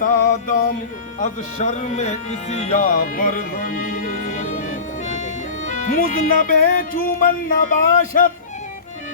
तादम az şerm isiya bardami muznebe çuman nabaşat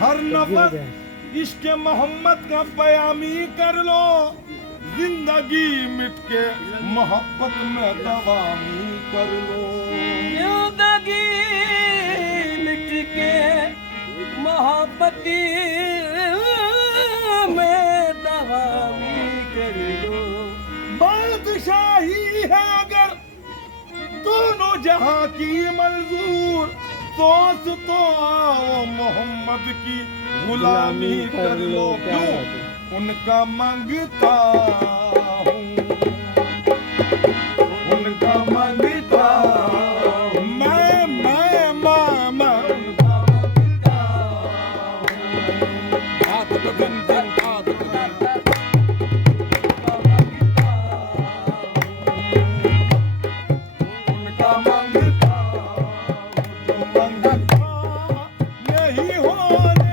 हर नफस इश्क मोहम्मद का बयामी कर लो जिंदगी मिट के मोहब्बत में दवामी कर लो जिंदगी मिट के मोहब्बत में दवामी कर लो बादशाही है अगर दोनों जहां की मंजूर तो आओ मोहम्मद की गुलामी कर लो क्यों उनका मांगता हूँ उनका मांगता मैं उनका मांगता दिन दिन उनका मांगता यही होने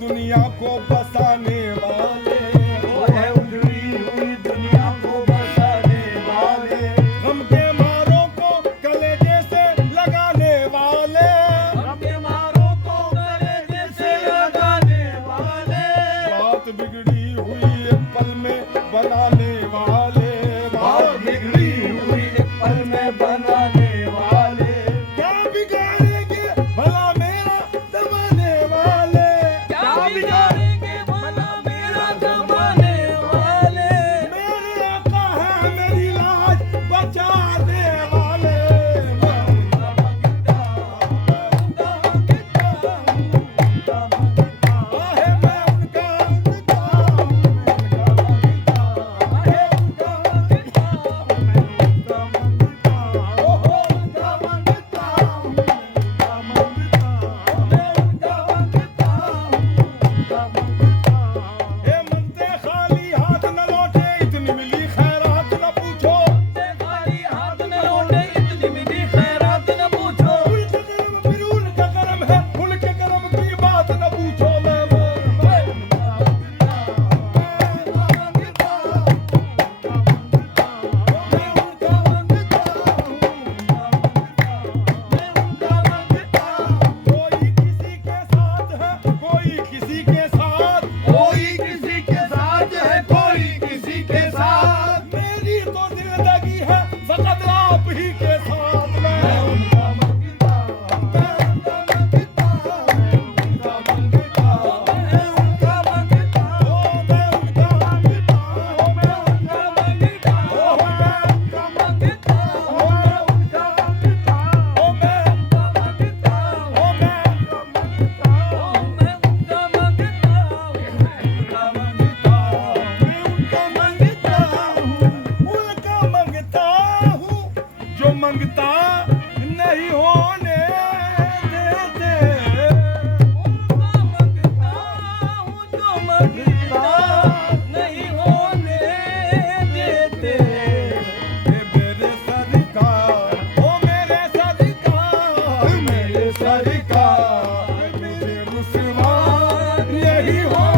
दुनिया को बसाने वाले वो है उजड़ी हुई दुनिया को बसाने वाले हम बीमारों को कलेजे से लगाने वाले हम बीमारों को कलेजे से लगाने वाले बात बिगड़ी हुई एक पल में बनाने वाले बात बिगड़ी हुई एक पल में बनाने वाले क्या बिगाड़ेंगे भला मेरा दबाने वाले क्या बिगाड़ेंगे सरकार मुझे रुसवा यही हो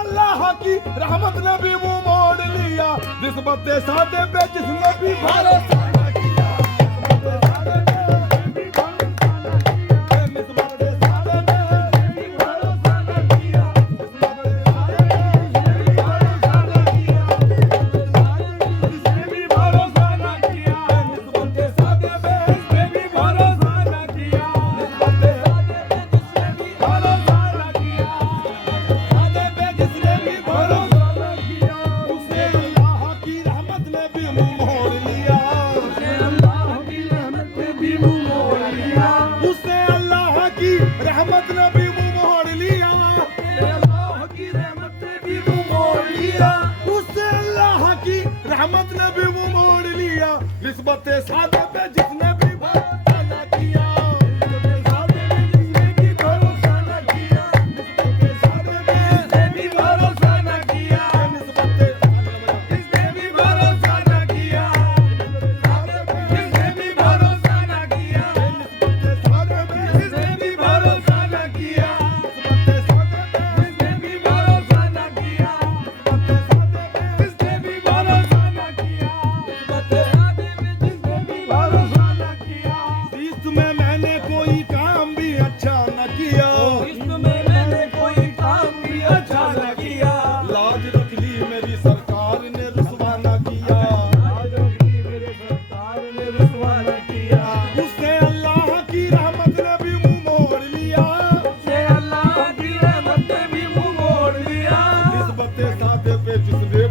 रहमत ने भी मुंह मोड़ लिया निस्बत सादे पे जिसने भी भरोसा न किया रहमत ने भी मुंह मोड़ लिया अल्लाह की रहमत ने भी मुंह मोड़ लिया उससे अल्लाह की रहमत ने भी मुंह मोड़ लिया निस्बत सादे पे जिसने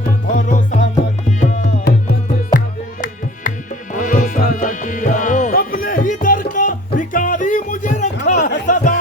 भी भरोसा न किया अपने ही दर का भिखारी मुझे रखा है सदा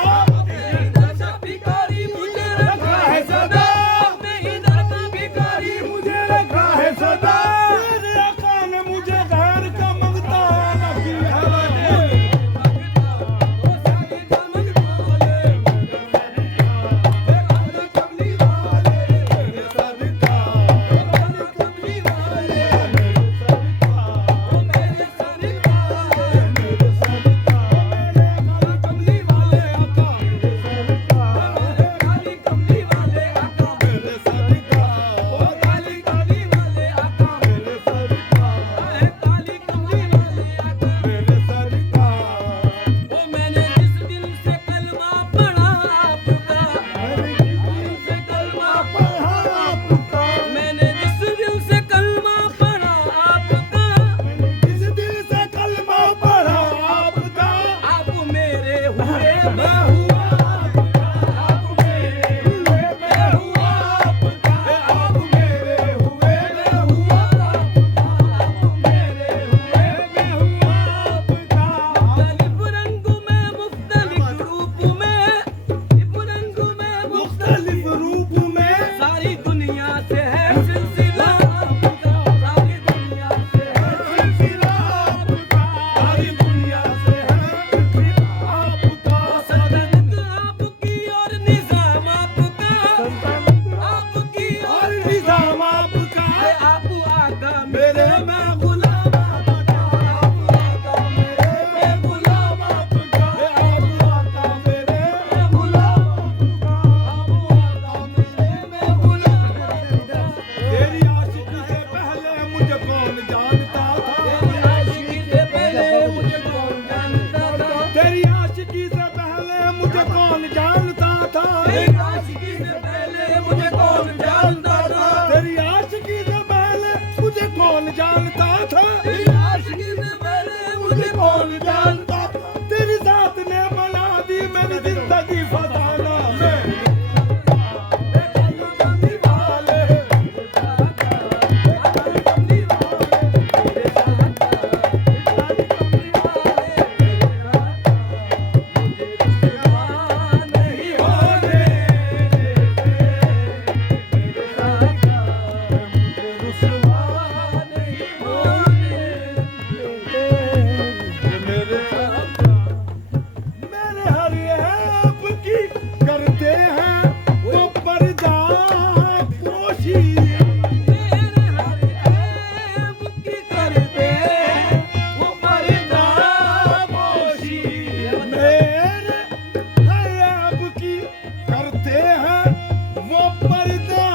पर्दा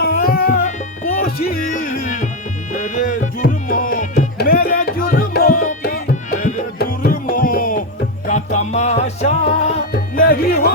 पोशी मेरे जुर्मों की मेरे जुर्मों का तमाशा नहीं हो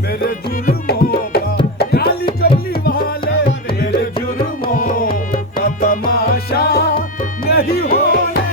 मेरे जुर्मों का काली कमली वाले मेरे जुर्मों का तमाशा नहीं होने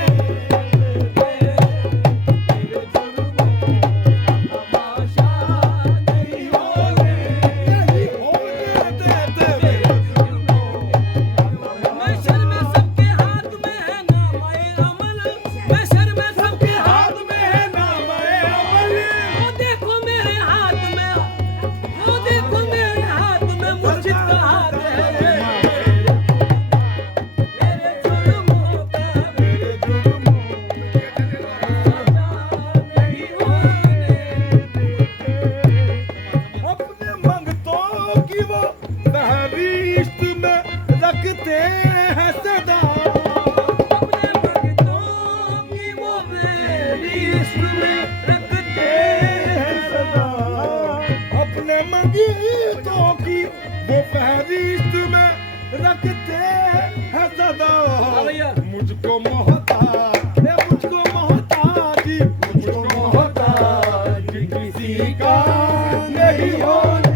अपने मंगीतों की वो फहरिस्त में रखते हैं सदा मुझको मोहताज किसी का नहीं होने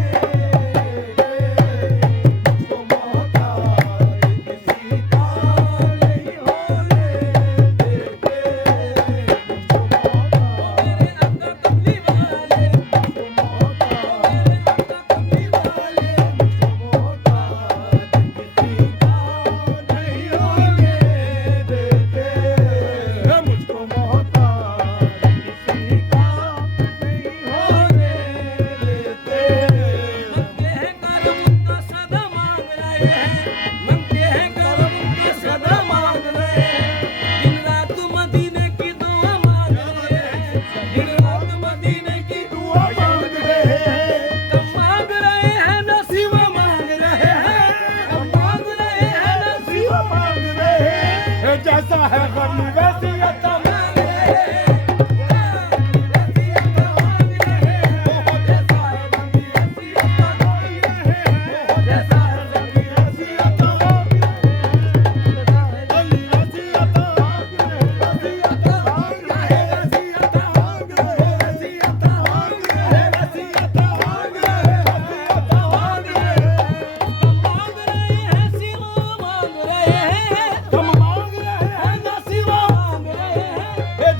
जैसा है गम वैसी अता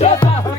जैसा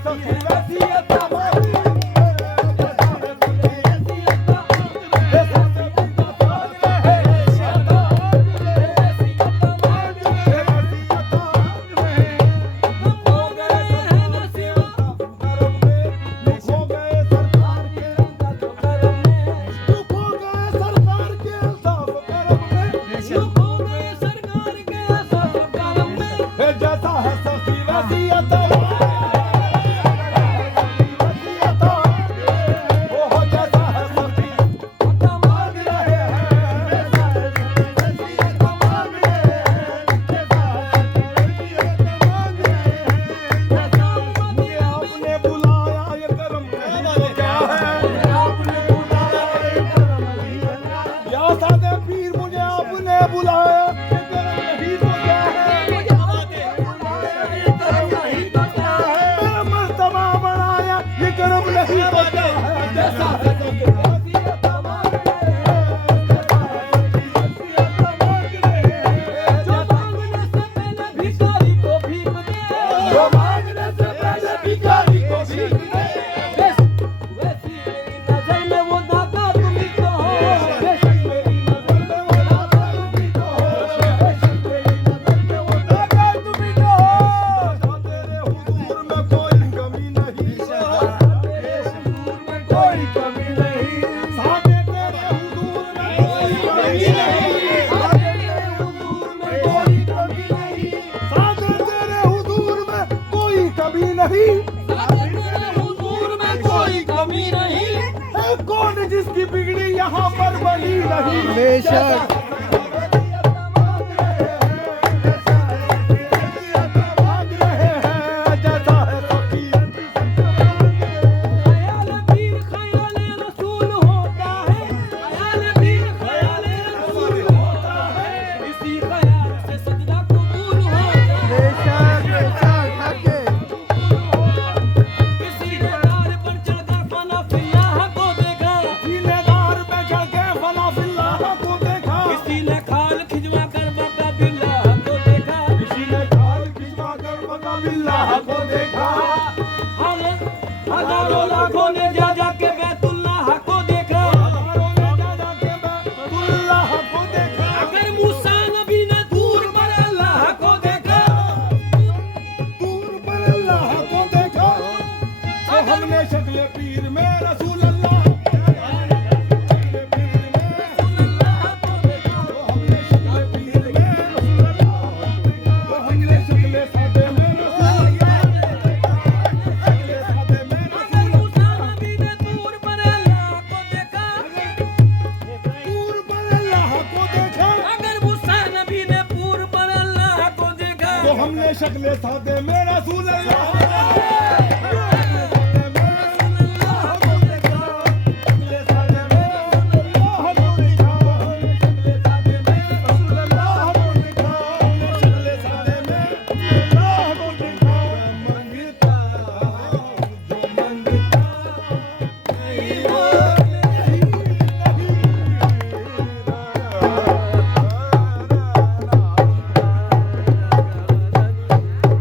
जो मांगने से पहले भिखारी को भीख दे। वैसी मेरी नजर में वो दाता तुम ही तो हो। वैसी मेरी नजर में वो दाता तुम ही तो हो। वैसी मेरी नजर में वो दाता तुम ही तो हो। तेरे हुजूर में कोई कमी नहीं, तेरे हुजूर में कोई कमी नहीं। सादे तेरे हुजूर में कोई कमी नहीं, तेरे हुजूर में कोई कमी नहीं। सादे तेरे हुजूर में कोई कमी नहीं। तेरे हुजूर में कोई कमी नहीं। है कौन जिसकी बिगड़ी यहाँ पर बनी नहीं। बेशक मांग रहे हैं जैसा है फकीर। ख्याल पीर ख्याल रसूल होता है। ख्याल पीर ख्याल रसूल होता है। इसी ख्याल से सजदा कबूल होता है। बेशक आगे किसी ने दार पर चढ़कर फना फिल्लाह को देखा। सीनेदार पे चढ़ के फला फिल्लाह को देखा। किसी ने खाल खिंचवा कर बका बिल्लाह को देखा। किसी ने खाल खिंचवा कर बका बिल्लाह को देखा। हजारों लाखों ने जा जाके बैतुल्लाह को देखा। हजारों ने जा जाके बैतुल्लाह को देखा। अगर मूसा नबी ने दूर पर अल्लाह को देखा। दूर पर अल्लाह को देखा तो हमने शक्ल पीर में रसूल अल्लाह। शक्ल पीर में अल्लाह को देखा। तो हमने शक्ल पीर में रसूल अल्लाह। तो हमने शक्ल सादे में रसूल अल्लाह। शक्ल सादे में अगर रसूल मूसा नबी ने दूर पर अल्लाह को देखा। दूर पर अल्लाह को देखा अगर मूसा नबी ने दूर पर अल्लाह को देखा। तो हमने शक्ल सादे में रसूल अल्लाह।